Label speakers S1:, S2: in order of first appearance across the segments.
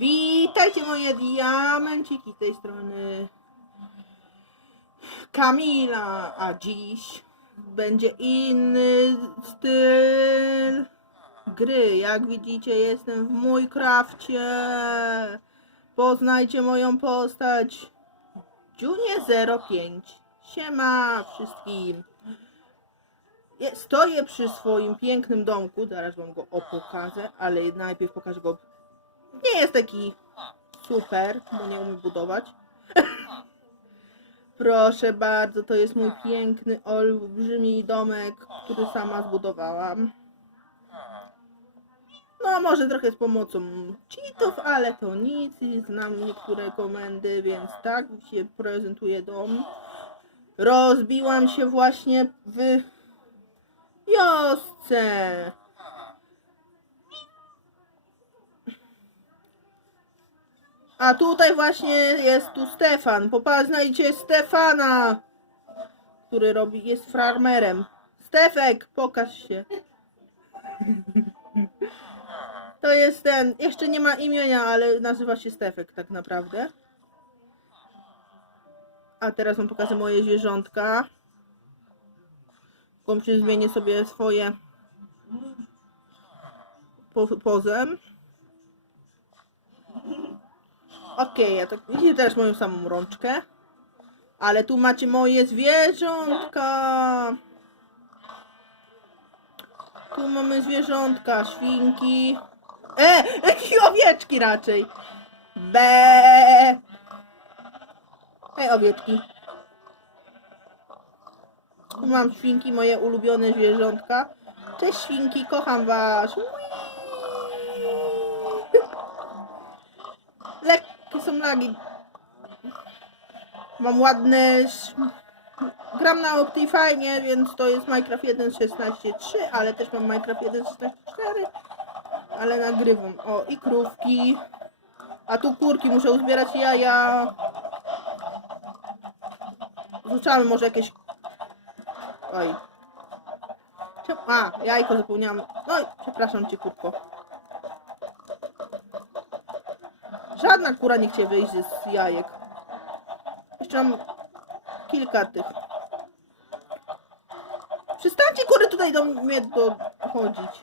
S1: Witajcie moje diamenciki z tej strony Kamila, a dziś będzie inny styl gry. Jak widzicie jestem w mój krafcie. Poznajcie moją postać Junie 05. Siema wszystkim. Stoję przy swoim pięknym domku, zaraz wam go opokażę, ale najpierw pokażę go. Nie jest taki super, bo nie umiem budować. Proszę bardzo, to jest mój piękny, olbrzymi domek, który sama zbudowałam. No, może trochę z pomocą cheatów, ale to nic znam niektóre komendy, więc tak się prezentuje dom. Rozbiłam się właśnie w wiosce. A tutaj właśnie jest tu Stefan. Popaznajcie Stefana, który robi, jest farmerem. Stefek, pokaż się. To jest ten, jeszcze nie ma imienia, ale nazywa się Stefek tak naprawdę. A teraz wam pokażę moje zwierzątka. Tylko zmienię sobie swoje po, pozem. Okej, ja tak widzicie teraz moją samą rączkę. Ale tu macie moje zwierzątka. Tu mamy zwierzątka, świnki. E, i owieczki raczej. Be. Hej, owieczki. Tu mam świnki, moje ulubione zwierzątka. Cześć świnki, kocham was. Są lagi. Mam ładne... Gram na Optifine, więc to jest Minecraft 1.16.3, ale też mam Minecraft 1.16.4. Ale nagrywam. O, i krówki. A tu kurki, muszę uzbierać jaja. Rzucamy może jakieś... Oj. A, jajko zapomniałam. Oj, przepraszam cię, kurko. Żadna kura nie chce wyjść z jajek. Jeszcze mam kilka tych. Przestańcie kury tutaj do mnie dochodzić.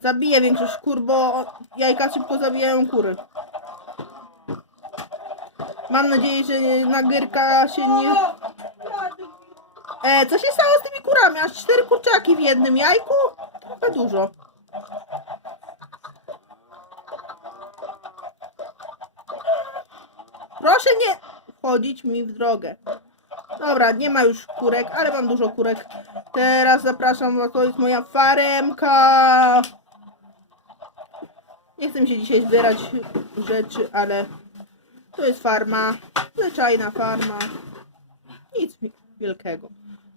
S1: Zabiję większość kur, bo jajka szybko zabijają kury. Mam nadzieję, że nagierka się nie... E, co się stało z tymi kurami? Aż cztery kurczaki w jednym jajku? Trochę dużo. Proszę nie wchodzić mi w drogę. Dobra, nie ma już kurek, ale mam dużo kurek. Teraz zapraszam was, to jest moja faremka. Nie chcę mi się dzisiaj zbierać rzeczy, ale to jest farma. Zwyczajna farma. Nic wielkiego.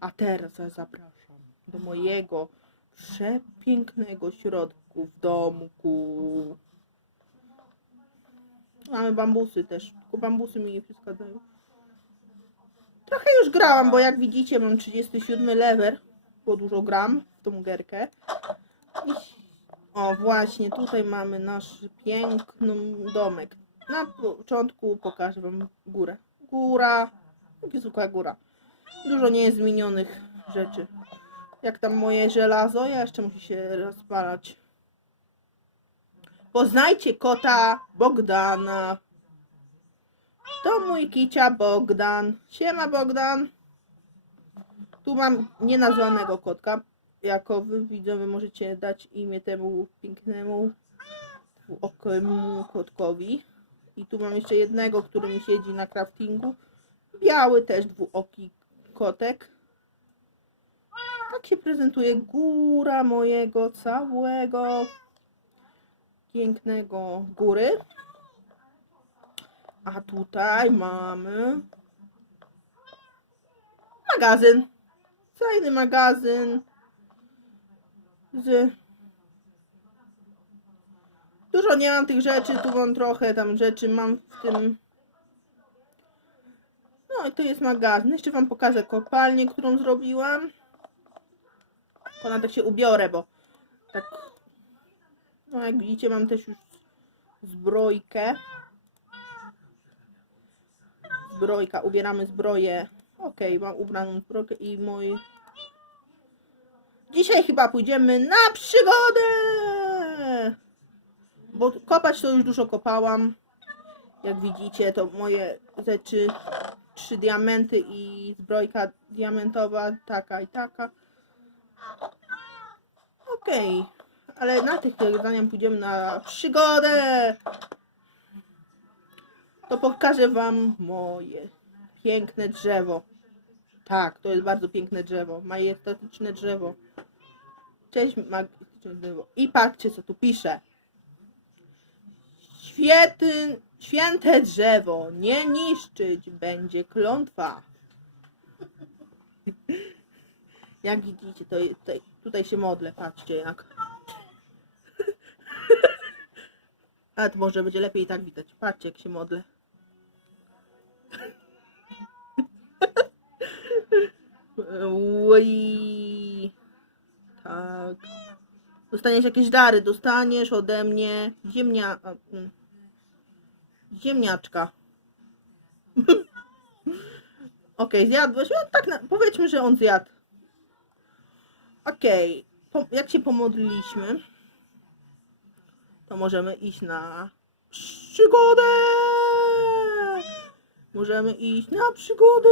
S1: A teraz zapraszam do mojego przepięknego środku w domku. Mamy bambusy też, tylko bambusy mi nie przeszkadzają. Trochę już grałam, bo jak widzicie mam 37 level, bo dużo gram w tą gierkę. I... O właśnie, tutaj mamy nasz piękny domek. Na początku pokażę wam górę. Góra, zwykła góra. Dużo nie jest zmienionych rzeczy. Jak tam moje żelazo, jeszcze musi się rozpalać. Poznajcie kota Bogdana. To mój kicia Bogdan. Siema Bogdan. Tu mam nienazwanego kotka. Jako wy widzowie możecie dać imię temu pięknemu dwuokiemu kotkowi. I tu mam jeszcze jednego, który mi siedzi na craftingu. Biały też dwuoki kotek. Tak się prezentuje góra mojego całego pięknego góry. A tutaj mamy magazyn. Fajny magazyn z Dużo nie mam tych rzeczy, tu mam trochę tam rzeczy, mam w tym No i tu jest magazyn. Jeszcze wam pokażę kopalnię, którą zrobiłam. Na tak się ubiorę, bo tak No jak widzicie mam też już zbrojkę. Zbrojka, ubieramy zbroję. Okej, mam ubraną zbrojkę i mój... Dzisiaj chyba pójdziemy na przygodę! Bo kopać to już dużo kopałam. Jak widzicie, to moje rzeczy, trzy diamenty i zbrojka diamentowa, taka i taka. Okej, ale na tych zdaniem pójdziemy na przygodę. To pokażę wam moje piękne drzewo. Tak, to jest bardzo piękne drzewo, majestatyczne drzewo. Cześć, magiczne drzewo. I patrzcie, co tu pisze. Święte drzewo nie niszczyć będzie klątwa. Jak widzicie, to tutaj, tutaj się modlę, patrzcie jak. Ale to może będzie lepiej i tak widać. Patrzcie jak się modlę. Ui. Tak. Dostaniesz jakieś dary, dostaniesz ode mnie ziemnia... mm. Ziemniaczka. Okej, zjadłeś? No, tak, na, powiedzmy, że on zjadł. Okej, po, jak się pomodliliśmy, to możemy iść na przygodę! Możemy iść na przygodę!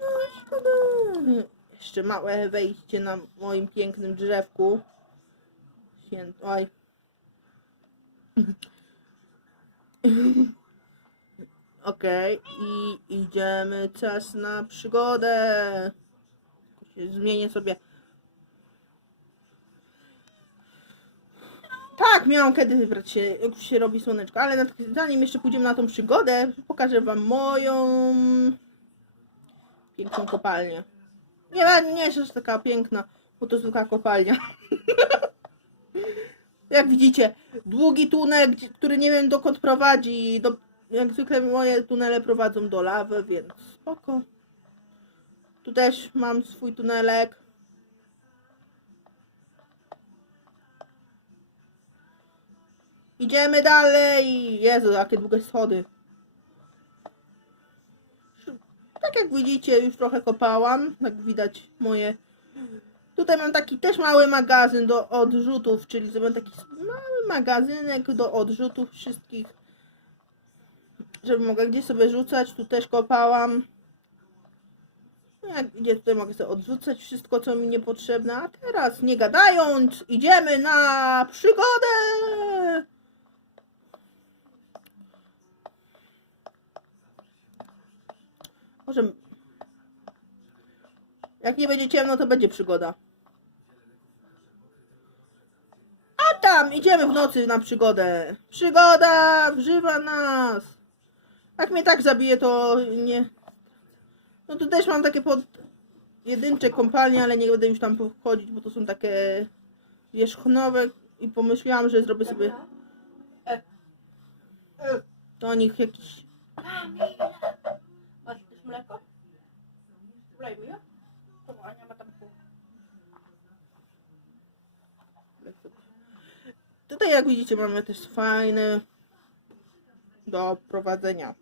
S1: Na przygodę! Jeszcze małe wejście na moim pięknym drzewku. Oj. Okej, i idziemy czas na przygodę. Zmienię sobie. Tak, miałam kiedy wybrać się, jak już się robi słoneczko, ale zanim jeszcze pójdziemy na tą przygodę, pokażę wam moją piękną kopalnię. Nie, nie jest aż taka piękna, bo to zwykła kopalnia. jak widzicie, długi tunel, który nie wiem dokąd prowadzi. Do, jak zwykle moje tunele prowadzą do lawy, więc spoko. Tu też mam swój tunelek. Idziemy dalej. Jezu, jakie długie schody. Tak jak widzicie, już trochę kopałam. Jak widać moje... Tutaj mam taki też mały magazyn do odrzutów, czyli zrobię taki mały magazynek do odrzutów wszystkich. Żeby mogła gdzieś sobie rzucać. Tu też kopałam. Jak idzie tutaj mogę sobie odrzucać wszystko, co mi niepotrzebne. A teraz, nie gadając, idziemy na przygodę! Może... Jak nie będzie ciemno, to będzie przygoda. A tam, idziemy w nocy na przygodę. Przygoda wzywa nas. Jak mnie tak zabije, to nie... No tu też mam takie pod... jedyncze kompalnie, ale nie będę już tam wchodzić, bo to są takie wierzchnowe i pomyślałam, że zrobię sobie do nich jakiś...
S2: Mleko? Je. Ania ma tam pół.
S1: Tutaj jak widzicie mamy też fajne do prowadzenia.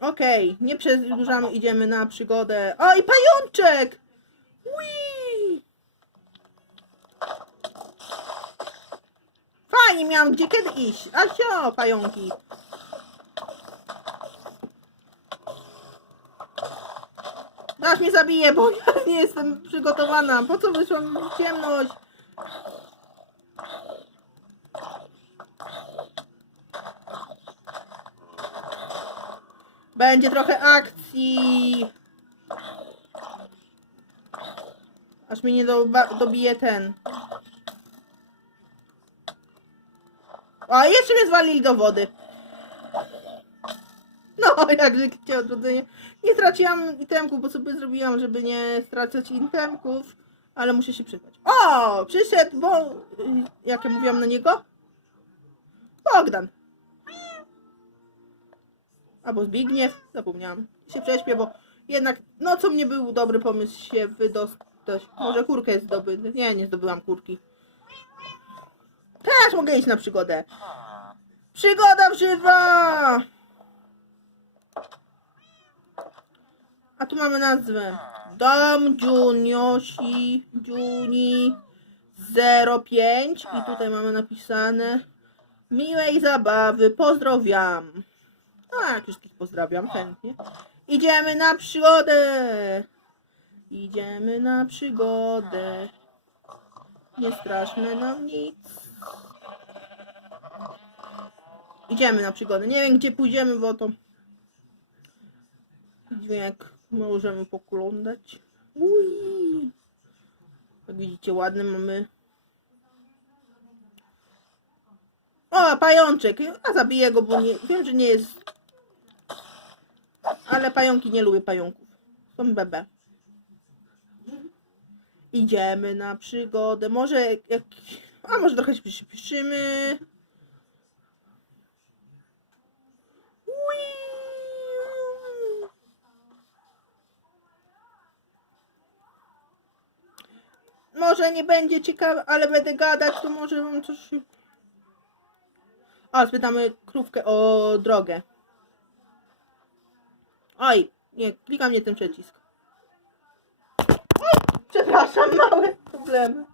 S1: Okej, nie przedłużamy, idziemy na przygodę. O i pajączek! Fajnie miałam gdzie kiedy iść. A sio, pająki. Aż mnie zabije, bo ja nie jestem przygotowana. Po co wyszłam w ciemność? Będzie trochę akcji. Aż mnie nie dobije ten. A jeszcze mnie zwalili do wody. No, jak życie odrodzenie. Nie straciłam itemków, bo sobie zrobiłam, żeby nie stracać itemków, ale muszę się przyznać. O! Przyszedł, bo... Jak ja mówiłam na niego? Bogdan. Albo Zbigniew, zapomniałam. Się prześpię, bo Jednak nocą nie był dobry pomysł się wydostać. Może kurkę zdobyć. Nie, nie zdobyłam kurki. Teraz mogę iść na przygodę. Przygoda wżywa! A tu mamy nazwę. Dom Juniosi Juni 05 i tutaj mamy napisane miłej zabawy, pozdrowiam. A, jak wszystkich pozdrawiam chętnie. Idziemy na przygodę. Idziemy na przygodę. Nie straszne nam nic. Idziemy na przygodę. Nie wiem gdzie pójdziemy, bo to dźwięk możemy poglądać. Jak widzicie, ładny mamy. O, pajączek. A zabiję go, bo nie, wiem, że nie jest. Ale pająki nie lubię pająków. Są bebe. Idziemy na przygodę. Może jak. A może trochę się przyspieszymy. Może nie będzie ciekawe, ale będę gadać, to może wam coś... O, spytamy krówkę o drogę. Oj, nie, klikam nie ten przycisk. Przepraszam, małe problemy.